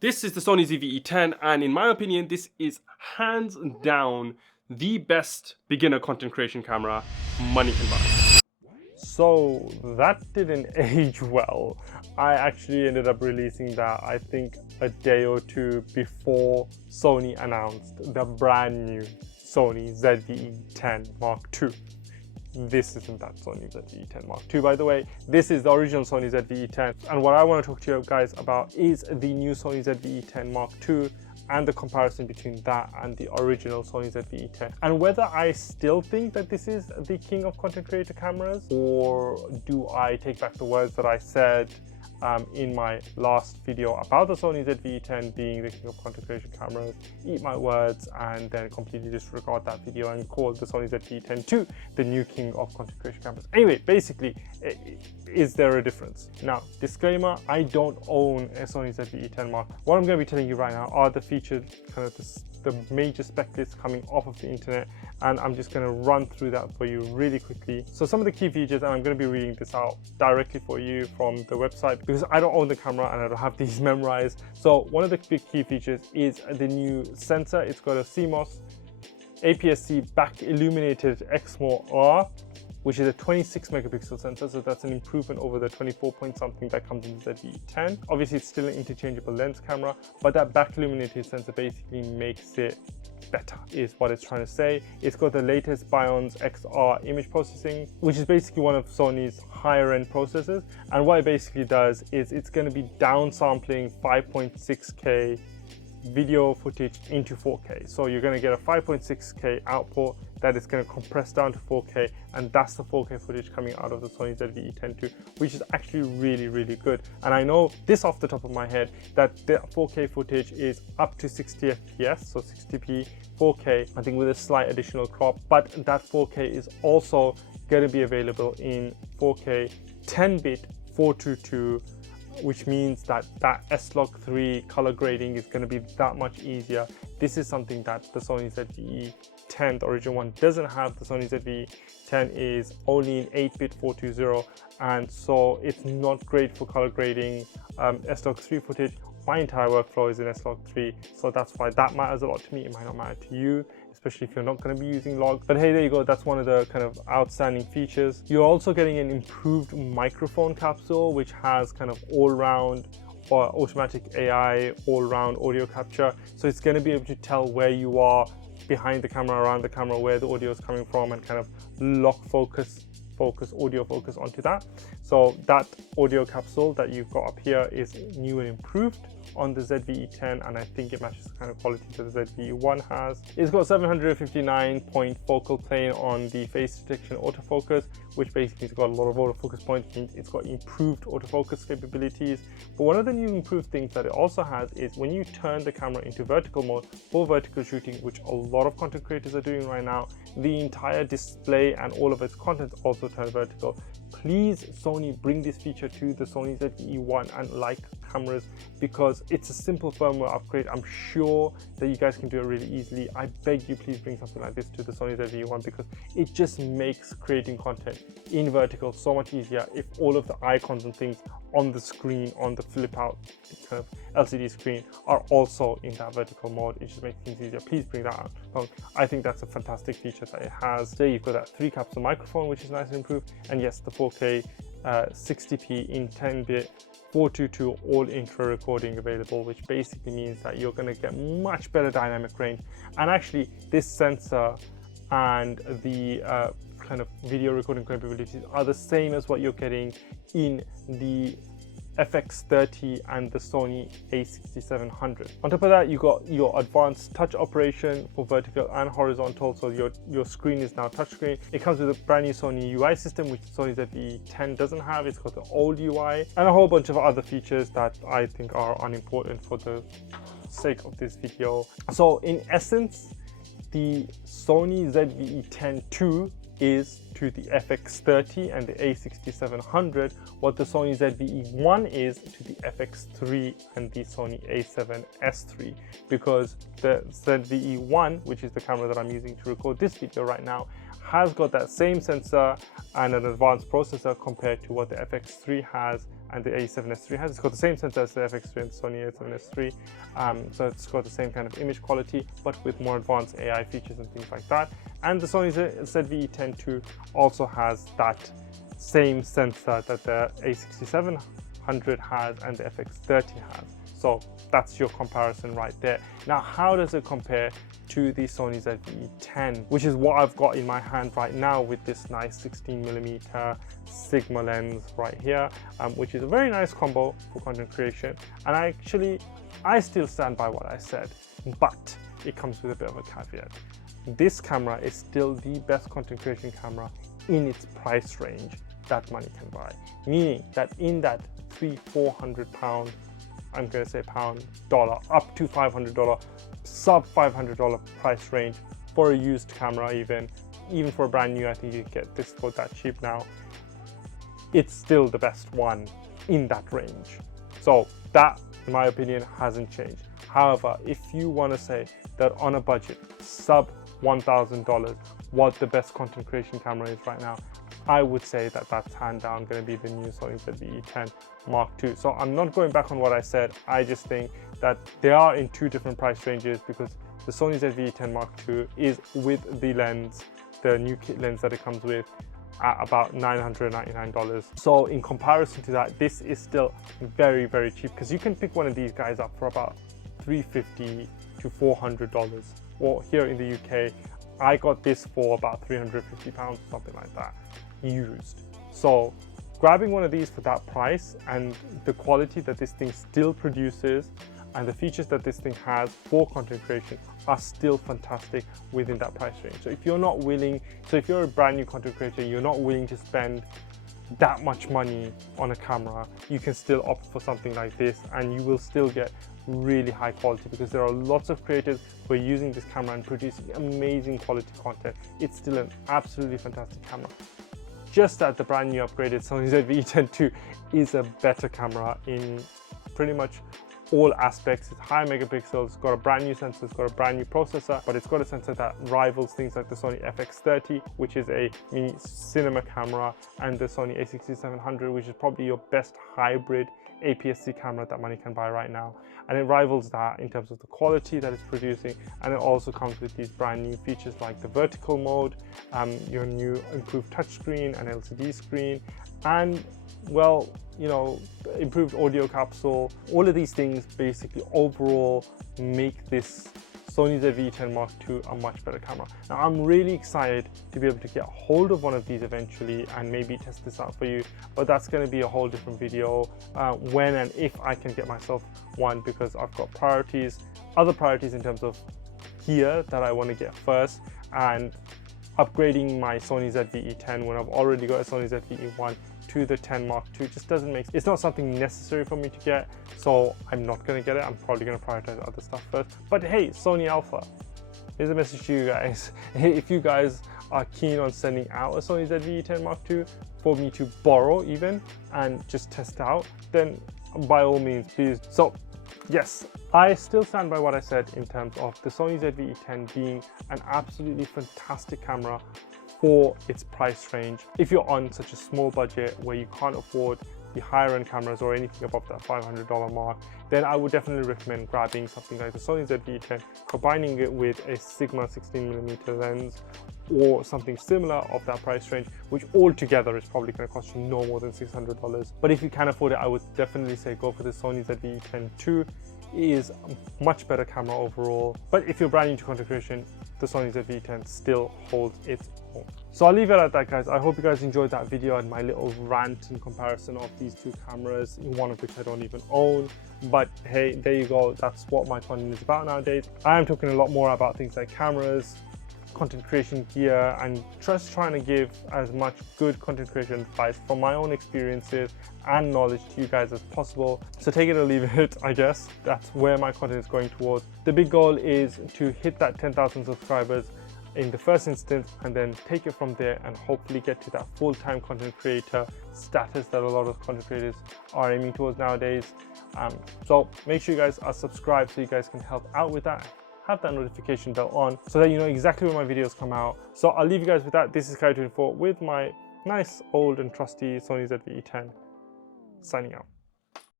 This is the Sony ZV-E10, and in my opinion, this is hands down the best beginner content creation camera money can buy. So that didn't age well. I actually ended up releasing that, I think, a day or two before Sony announced the brand new Sony ZV-E10 Mark II. This isn't that Sony ZV-E10 Mark II, by the way. This is the original Sony ZV-E10. And what I want to talk to you guys about is the new Sony ZV-E10 Mark II and the comparison between that and the original Sony ZV-E10. And whether I still think that this is the king of content creator cameras, or do I take back the words that I said in my last video about the Sony ZV-E10 being the king of content creation cameras, eat my words and then completely disregard that video and call the Sony ZV-E10 II the new king of content creation cameras. Anyway, basically, is there a difference? Now, disclaimer, I don't own a Sony ZV-E10 Mark. What I'm going to be telling you right now are the featured kind of the major spec lists coming off of the internet, and I'm just going to run through that for you really quickly. So some of the key features, and I'm going to be reading this out directly for you from the website because I don't own the camera and I don't have these memorized. So one of the big key features is the new sensor. It's got a CMOS APS-C back illuminated Exmor-R, which is a 26 megapixel sensor, so that's an improvement over the 24 point something that comes in the ZV-E10. Obviously, it's still an interchangeable lens camera, but that back illuminated sensor basically makes it better, is what it's trying to say. It's got the latest Bionz XR image processing, which is basically one of Sony's higher end processors. And what it basically does is it's going to be downsampling 5.6K video footage into 4K. So you're going to get a 5.6K output that is going to compress down to 4K, and that's the 4K footage coming out of the Sony ZV-E10 II, which is actually really good. And I know this off the top of my head that the 4K footage is up to 60 FPS, so 60p 4K, I think with a slight additional crop, but that 4K is also going to be available in 4K 10-bit 422, which means that S-Log3 color grading is going to be that much easier. This is something that the Sony ZV-E10, the original one, doesn't have. The Sony ZV-E10 is only in 8-bit 420, and so it's not great for color grading S-Log3 footage. My entire workflow is in S-Log3, so that's why that matters a lot to me. It might not matter to you, especially if you're not going to be using log. But hey, there you go. That's one of the kind of outstanding features. You're also getting an improved microphone capsule, which has kind of all-round or automatic AI all-round audio capture. So it's going to be able to tell where you are behind the camera, around the camera, where the audio is coming from, and kind of lock audio focus onto that. So that audio capsule that you've got up here is new and improved on the ZV-E10, and I think it matches the kind of quality that the ZV-E1 has. It's got 759 point focal plane on the face detection autofocus, which basically has got a lot of autofocus points. It's got improved autofocus capabilities. But one of the new improved things that it also has is when you turn the camera into vertical mode for vertical shooting, which a lot of content creators are doing right now, the entire display and all of its content also turn vertical. Please, Sony, bring this feature to the Sony ZV-E1 and like cameras, because it's a simple firmware upgrade. I'm sure that you guys can do it really easily. I beg you, please bring something like this to the Sony ZV-E1, because it just makes creating content in vertical so much easier if all of the icons and things on the screen, on the flip out kind of LCD screen, are also in that vertical mode. It just makes things easier. Please bring that out. I think that's a fantastic feature that it has. So you've got that 3 capsule microphone, which is nice and improved, and yes, the 4K 60p in 10-bit 422 all intro recording available, which basically means that you're going to get much better dynamic range. And actually, this sensor and the kind of video recording capabilities are the same as what you're getting in the FX30 and the Sony a6700. On top of that, you got your advanced touch operation for vertical and horizontal, so your screen is now touchscreen. It comes with a brand new Sony UI system, which Sony ZV-E10 doesn't have. It's got the old UI and a whole bunch of other features that I think are unimportant for the sake of this video. So in essence, the Sony ZV-E10 II is to the FX30 and the a6700 what the Sony ZV-E1 is to the FX3 and the Sony a7S III, because the ZV-E1, which is the camera that I'm using to record this video right now, has got that same sensor and an advanced processor compared to what the FX3 has, and the A7S III has. It's got the same sensor as the FX3 and Sony A7S III, so it's got the same kind of image quality, but with more advanced AI features and things like that. And the Sony ZV-E10 also has that same sensor that the A6700 has and the FX30 has. So that's your comparison right there. Now, how does it compare to the Sony ZV-E10, which is what I've got in my hand right now with this nice 16mm Sigma lens right here, which is a very nice combo for content creation. And I still stand by what I said, but it comes with a bit of a caveat. This camera is still the best content creation camera in its price range that money can buy, meaning that in that £300-400, I'm going to say pound, dollar, up to $500, sub $500 price range for a used camera, even for a brand new. I think you get this for that cheap now. It's still the best one in that range. So that, in my opinion, hasn't changed. However, if you want to say that on a budget, sub $1,000, what the best content creation camera is right now, I would say that that's hand down going to be the new Sony ZV-E10 Mark II. So I'm not going back on what I said. I just think that they are in two different price ranges, because the Sony ZV-E10 Mark II is with the lens, the new kit lens that it comes with, at about $999. So in comparison to that, this is still very, very cheap, because you can pick one of these guys up for about $350 to $400. Or here in the UK, I got this for about £350, something like that, used. So grabbing one of these for that price and the quality that this thing still produces and the features that this thing has for content creation are still fantastic within that price range. So if you're a brand new content creator, you're not willing to spend that much money on a camera, you can still opt for something like this, and you will still get really high quality, because there are lots of creators who are using this camera and producing amazing quality content. It's still an absolutely fantastic camera. Just that the brand new upgraded Sony ZV-E10 II is a better camera in pretty much all aspects. It's high megapixels, it's got a brand new sensor, it's got a brand new processor, but it's got a sensor that rivals things like the Sony FX30, which is a mini cinema camera, and the Sony A6700, which is probably your best hybrid APS-C camera that money can buy right now. And it rivals that in terms of the quality that it's producing, and it also comes with these brand new features like the vertical mode, your new improved touchscreen and LCD screen, and well, improved audio capsule. All of these things basically overall make this Sony ZV-E10 Mark II a much better camera. Now, I'm really excited to be able to get hold of one of these eventually and maybe test this out for you, but that's going to be a whole different video when and if I can get myself one, because I've got other priorities in terms of gear that I want to get first, and upgrading my Sony ZV-E10 when I've already got a Sony ZV-E1 to the 10 Mark II just doesn't make sense. It's not something necessary for me to get, so I'm not going to get it. I'm probably going to prioritize other stuff first. But hey, Sony Alpha, here's a message to you guys. If you guys are keen on sending out a Sony ZV-E10 Mark II for me to borrow even and just test out, then by all means, please. So yes, I still stand by what I said in terms of the Sony ZV-E10 being an absolutely fantastic camera for its price range. If you're on such a small budget where you can't afford the higher end cameras or anything above that $500 mark, then I would definitely recommend grabbing something like the Sony ZV-E10, combining it with a Sigma 16mm lens or something similar of that price range, which altogether is probably going to cost you no more than $600. But if you can afford it, I would definitely say go for the Sony ZV-E10 II. It is a much better camera overall. But if you're brand new to content creation, the Sony ZV-E10 still holds its own. So I'll leave it at that, guys. I hope you guys enjoyed that video and my little rant in comparison of these two cameras, one of which I don't even own. But hey, there you go. That's what my content is about nowadays. I am talking a lot more about things like cameras, content creation gear, and just trying to give as much good content creation advice from my own experiences and knowledge to you guys as possible. So take it or leave it, I guess. That's where my content is going towards. The big goal is to hit that 10,000 subscribers in the first instance, and then take it from there and hopefully get to that full-time content creator status that a lot of content creators are aiming towards nowadays. So make sure you guys are subscribed so you guys can help out with that. Have that notification bell on so that you know exactly when my videos come out. So I'll leave you guys with that. This is Kai24 with my nice old and trusty Sony ZV-E10. signing out.